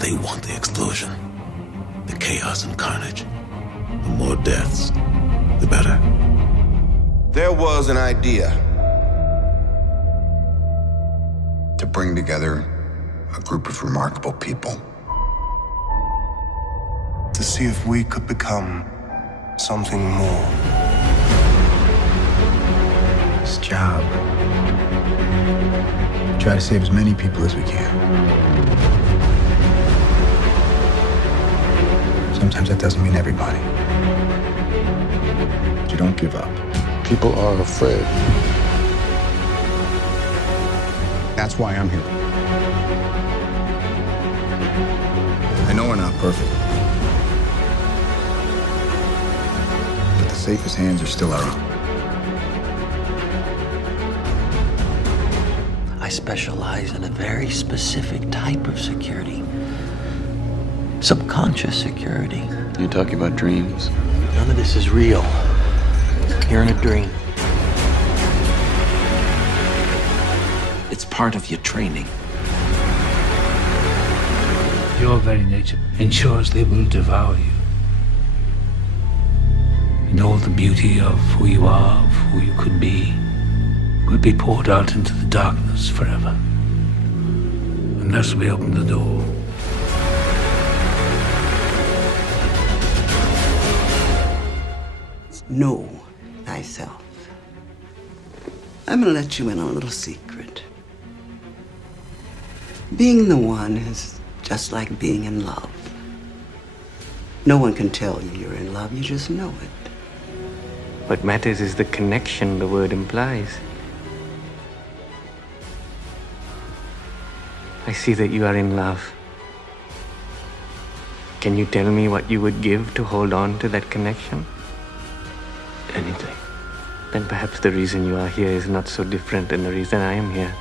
They want the explosion, the chaos and carnage. The more deaths, the better. There was an idea to bring together a group of remarkable people. To see if we could become something more. This job, try to save as many people as we can. Sometimes that doesn't mean everybody. But you don't give up. People are afraid. That's why I'm here. I know we're not perfect. But the safest hands are still our own. I specialize in a very specific type of security. Subconscious security. You're talking about dreams? None of this is real. You're in a dream. It's part of your training. Your very nature ensures they will devour you. And all the beauty of who you are, of who you could be, will be poured out into the darkness forever. Unless we open the door. Know thyself. I'm gonna let you in on a little secret. Being the one is just like being in love. No one can tell you you're in love, you just know it. What matters is the connection the word implies. I see that you are in love. Can you tell me what you would give to hold on to that connection? Anything. Then perhaps the reason you are here is not so different than the reason I am here.